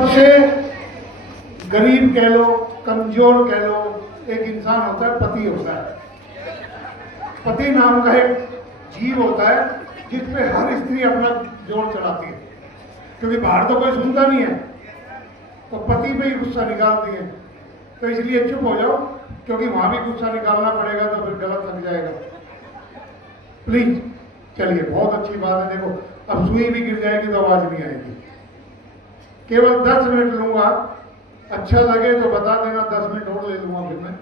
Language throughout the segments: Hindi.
सबसे गरीब कह लो, कमजोर कह लो, एक इंसान होता है, पति होता है। पति नाम का एक जीव होता है जिसपे हर स्त्री अपना जोर चलाती है, क्योंकि बाहर तो कोई सुनता नहीं है, तो पति पे ही गुस्सा निकालती है। तो इसलिए चुप हो जाओ, क्योंकि वहां भी गुस्सा निकालना पड़ेगा तो फिर गलत लग जाएगा। प्लीज चलिए, बहुत अच्छी बात है। देखो, अब सुई भी गिर जाएगी तो आवाज नहीं आएगी। केवल 10 मिनट लूंगा, अच्छा लगे तो बता देना, 10 मिनट और ले लूंगा फिर मैं।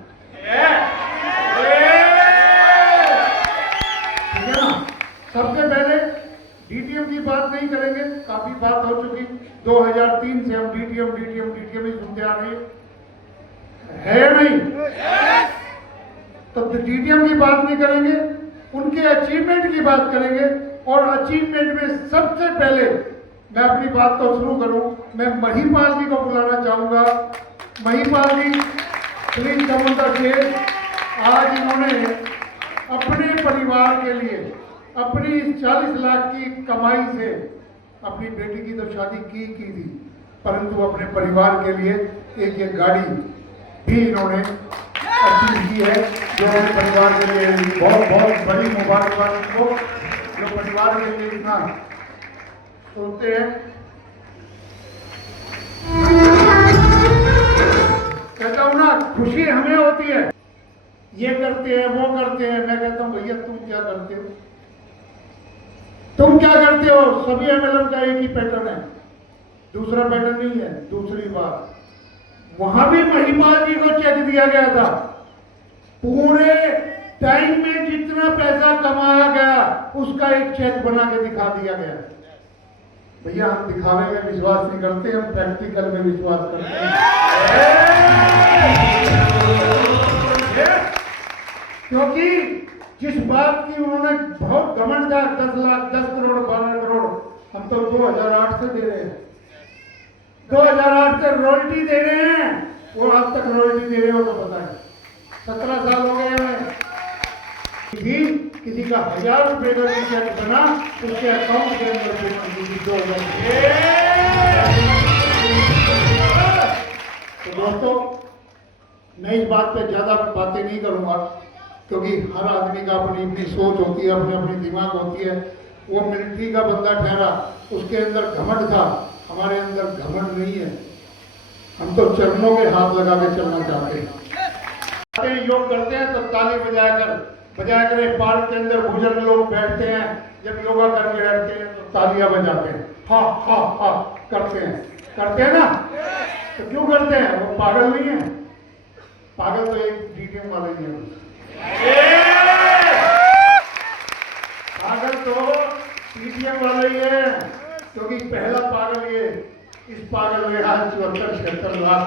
ठीक है ना। सबसे पहले डीटीएम की बात नहीं करेंगे, काफी बात हो चुकी। 2003 से हम डीटीएम ही सुनते आ रहे हैं या नहीं? तो डीटीएम की बात नहीं करेंगे, उनके अचीवमेंट की बात करेंगे। और अचीवमेंट में सबसे पहले मैं अपनी बात को शुरू करूं, मैं महिपाल जी को बुलाना चाहूंगा। Mahipal ji, please come on the stage. आज इन्होंने अपने परिवार के लिए अपनी 40 लाख की कमाई से अपनी बेटी की तो शादी की थी, परंतु अपने परिवार के लिए एक गाड़ी भी इन्होंने अचीव की है, जो अपने परिवार के लिए बहुत बहुत बड़ी मुबारकबाद इनको, जो परिवार के लिए इतना सोचते हैं। कहता हूं ना, खुशी हमें होती है, ये करते हैं वो करते हैं। मैं कहता हूं भैया तुम क्या करते हो? तुम क्या करते हो? सभी एमएलएम का एक ही पैटर्न है, दूसरा पैटर्न नहीं है। दूसरी बात, वहां भी महिपाल जी को चेक दिया गया था, पूरे टाइम में जितना पैसा कमाया गया उसका एक चेक बना के दिखा दिया गया। भैया हम दिखावे में विश्वास नहीं करते, हम प्रैक्टिकल में विश्वास करते हैं। क्योंकि जिस बात की उन्होंने बहुत घमंड था, 10 लाख 10 करोड़ 12 करोड़, हम तो 2008 से दे रहे हैं, 2008 से रॉयल्टी दे रहे हैं। और आज तक रॉयल्टी दे रहे हो तो पता है, 17 साल हो गए हमें। किसी का 1000 रुपए का चेक बना, उसके अकाउंट के अंदर पेमेंट 2000। तो दोस्तों, मैं इस बात पे ज्यादा बातें नहीं करूंगा, क्योंकि हर आदमी का अपनी अपनी सोच होती है, अपनी अपनी दिमाग होती है। वो मिलिट्री का बंदा ठहरा, उसके अंदर घमंड था, हमारे अंदर घमंड नहीं है। हम तो चरणों के हाथ लगा के चलना चाहते हैं। योग करते हैं तो ताली बजाया कर पार्क के अंदर बुजुर्ग लोग बैठते हैं, जब योगा करके बैठते हैं तो तालियां बजाते हैं, हा हा हा करते हैं ना। तो क्यों करते हैं? वो पागल नहीं है, पागल तो एक डीटीएम वाला ही है, पागल तो डीटीएम वाला ही है। क्योंकि पहला पागल ये, इस पागल ने आज 74-76 लाख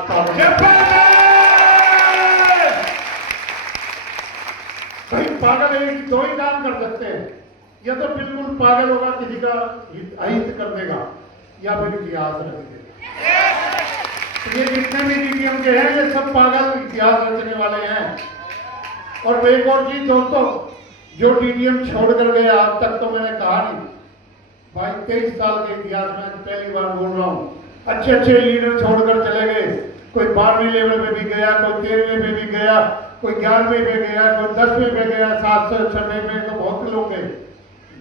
भाई पागल एक दो ही काम कर सकते हैं, या तो बिल्कुल पागल होगा, किसी का अहित कर देगा, या फिर इतिहास रच देगा। तो ये जितने भी डीटीएम के हैं, ये सब पागल इतिहास रचने वाले हैं। और एक और चीज दोस्तों, जो डीटीएम छोड़ कर गया, आज तक तो मैंने कहा नहीं भाई, 23 साल के इतिहास में पहली बार बोल रहा हूँ, अच्छे अच्छे लीडर छोड़कर चले गए। कोई 12वीं लेवल पे भी गया, कोई 13वीं पे भी गया, कोई 11वीं पे गया, कोई 10वीं पे गया, 706 में तो बहुत लोग गए।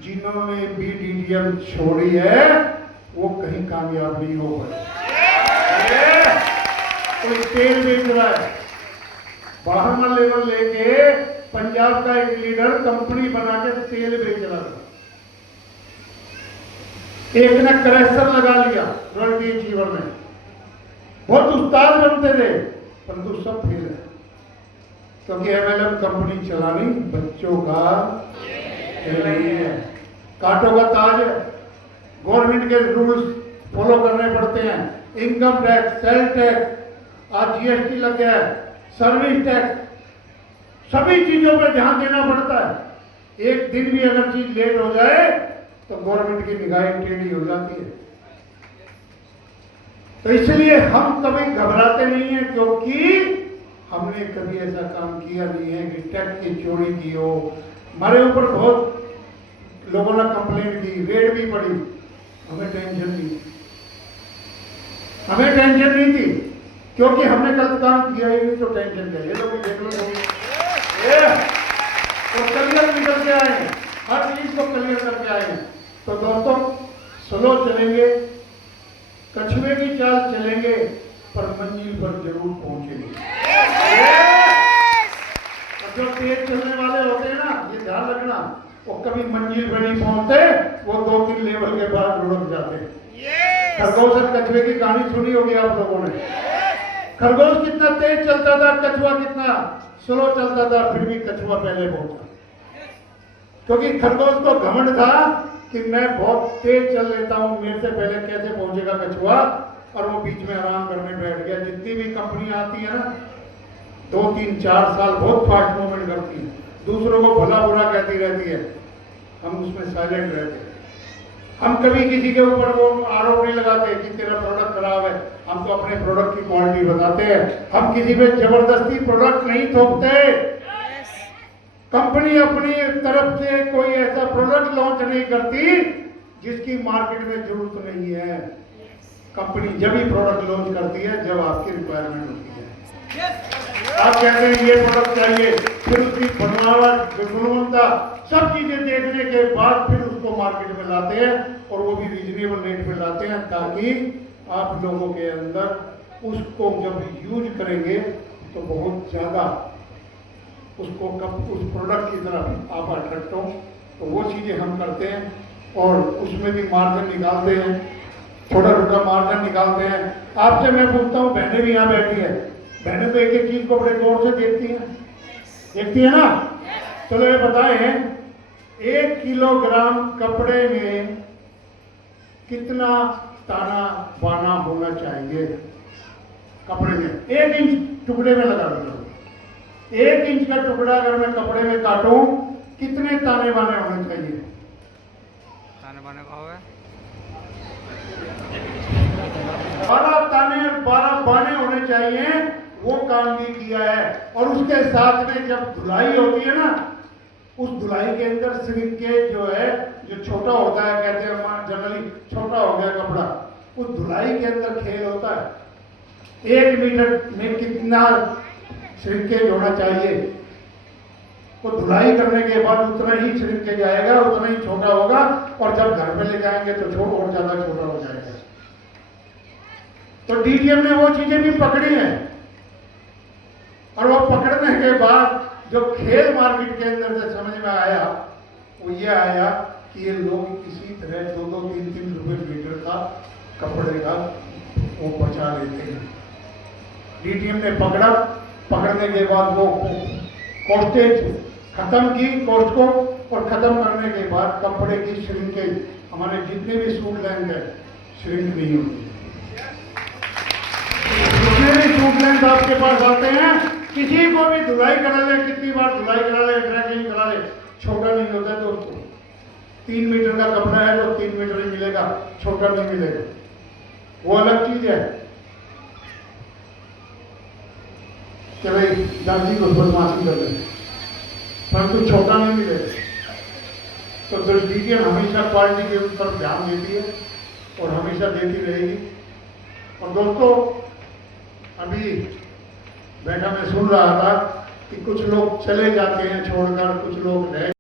जिन्होंने भी डीटीएम छोड़ी है वो कहीं कामयाब नहीं हो पाए। कोई तेल बेच रहा है, 12वां लेवल लेके पंजाब का एक लीडर कंपनी बना के तेल बेच रहा था, एक ने क्रैशर लगा लिया रॉयल्टी अचीवर में। बहुत उस्ताद बनते थे, परंतु सब फेल है, क्योंकि एमएलएम कंपनी चलानी बच्चों का नहीं है, कांटों का ताज है। गवर्नमेंट के रूल्स फॉलो करने पड़ते हैं, इनकम टैक्स, सेल टैक्स, आज जीएसटी लग गया है, सर्विस टैक्स, सभी चीजों पर ध्यान देना पड़ता है। एक दिन भी अगर चीज लेट हो जाए तो गवर्नमेंट की निगाहें टेढ़ी हो जाती है। तो इसलिए हम कभी घबराते नहीं है, क्योंकि हमने कभी ऐसा काम किया नहीं है कि टैक्स की चोरी की हो। हमारे ऊपर बहुत लोगों ने कंप्लेंट की, रेड भी पड़ी, हमें टेंशन नहीं। हमें टेंशन नहीं थी, क्योंकि हमने गलत काम किया ही नहीं, तो टेंशन क्या? ये लोग देख लो तो क्लियर निकल के आए हैं, हर चीज को क्लियर करके आए हैं। तो दोस्तों स्लो चलेंगे, कछुए की चाल चलेंगे, पर मंजिल पर जरूर पहुंचेंगे। जो तेज चलने वाले होते हैं ना, ये ध्यान रखना, वो कभी मंजिल पर नहीं पहुंचते, वो 2-3 लेवल के बाद लुढ़क जाते हैं। खरगोश और कछुए की कहानी सुनी होगी आप लोगों ने। खरगोश कितना तेज चलता था, कछुआ कितना स्लो चलता था, फिर भी कछुआ पहले पहुंचा, क्योंकि खरगोश को घमंड था कि मैं बहुत तेज चल लेता हूं, मेरे से पहले कैसे पहुंचेगा कछुआ, और वो बीच में आराम करने बैठ गया। जितनी भी कंपनी आती है ना, 2-3-4 साल बहुत फास्ट मूवमेंट करती है, दूसरों को भला बुरा कहती रहती है, हम उसमें साइलेंट रहते हैं। हम कभी किसी के ऊपर वो आरोप नहीं लगाते कि तेरा प्रोडक्ट खराब है, हम तो अपने प्रोडक्ट की क्वालिटी बताते हैं। हम किसी पे जबरदस्ती प्रोडक्ट नहीं थोपते। कंपनी अपनी तरफ से कोई ऐसा प्रोडक्ट लॉन्च नहीं करती जिसकी मार्केट में जरूरत नहीं है। कंपनी जब ही प्रोडक्ट लॉन्च करती है जब आपकी रिक्वायरमेंट होती है। आप कहते हैं ये प्रोडक्ट चाहिए, फिर उसकी बनावट, गुणवत्ता, सब चीजें देखने के बाद फिर उसको मार्केट में लाते हैं, और वो भी रीजनेबल रेट पे लाते हैं, ताकि आप लोगों के अंदर उसको जब यूज करेंगे तो बहुत ज्यादा उसको कब उस प्रोडक्ट की तरफ आप अट्रैक्ट हो। तो वो चीजें हम करते हैं, और उसमें भी मार्जिन निकालते हैं, छोटा छोटा मार्जिन निकालते हैं। आपसे मैं पूछता हूँ, बहनें भी यहाँ बैठी है, बहनें तो एक एक चीज को बड़े गौर से देखती है ना। चलो ये बताएं, 1 किलोग्राम कपड़े में कितना ताना बाना होना चाहिए? कपड़े में 1 इंच टुकड़े में लगा दो, 1 इंच का टुकड़ा अगर मैं कपड़े में काटूं, कितने ताने बाने होने चाहिए? ताने बाने का होगा 12 ताने, 12 बाने होने चाहिए। वो काम भी किया है। और उसके साथ में जब धुलाई होती है ना, उस धुलाई के अंदर श्रिंकेज जो है, जो छोटा होता है, कहते हैं जनरली छोटा हो गया कपड़ा, उस धुलाई के अंदर खेल होता है। 1 मीटर में कितना श्रिंकेज होना चाहिए? तो धुलाई करने के बाद उतना ही श्रिंकेज आएगा, उतना ही छोटा होगा, और जब घर में ले जाएंगे तो छोटा और ज्यादा छोटा हो जाएगा। तो डीटीएम ने वो चीजें भी पकड़ी हैं, और वो पकड़ने के बाद जो खेल मार्केट के अंदर से समझ में आया, वो ये आया कि ये लोग किसी तरह 2-2, 3-3 रुपए मीटर का कपड़े का वो बचा लेते हैं। डीटीएम ने पकड़ा, पकड़ने के बाद वो कॉस्टेज खत्म की, कॉस्ट को, और खत्म करने के बाद कपड़े की श्रिंकेज, हमारे जितने भी सूट लेंथ है, श्रिंक नहीं होती। जितने भी सूट लेंथ आपके पास आते हैं, किसी को भी धुलाई करा ले, कितनी बार धुलाई करा ले, ड्राई करा ले, छोटा नहीं होता है दोस्तों। 3 मीटर का कपड़ा है तो 3 मीटर ही मिलेगा, छोटा नहीं मिलेगा, वो अलग चीज है कि भाई दर्जी को बदमाशी कर ले, परंतु छोटा नहीं मिलेगा। तो डीटीएम हमेशा क्वालिटी के ऊपर ध्यान देती है, और हमेशा देती रहेगी। और दोस्तों, अभी बैठा मैं सुन रहा था कि कुछ लोग चले जाते हैं छोड़कर, कुछ लोग रह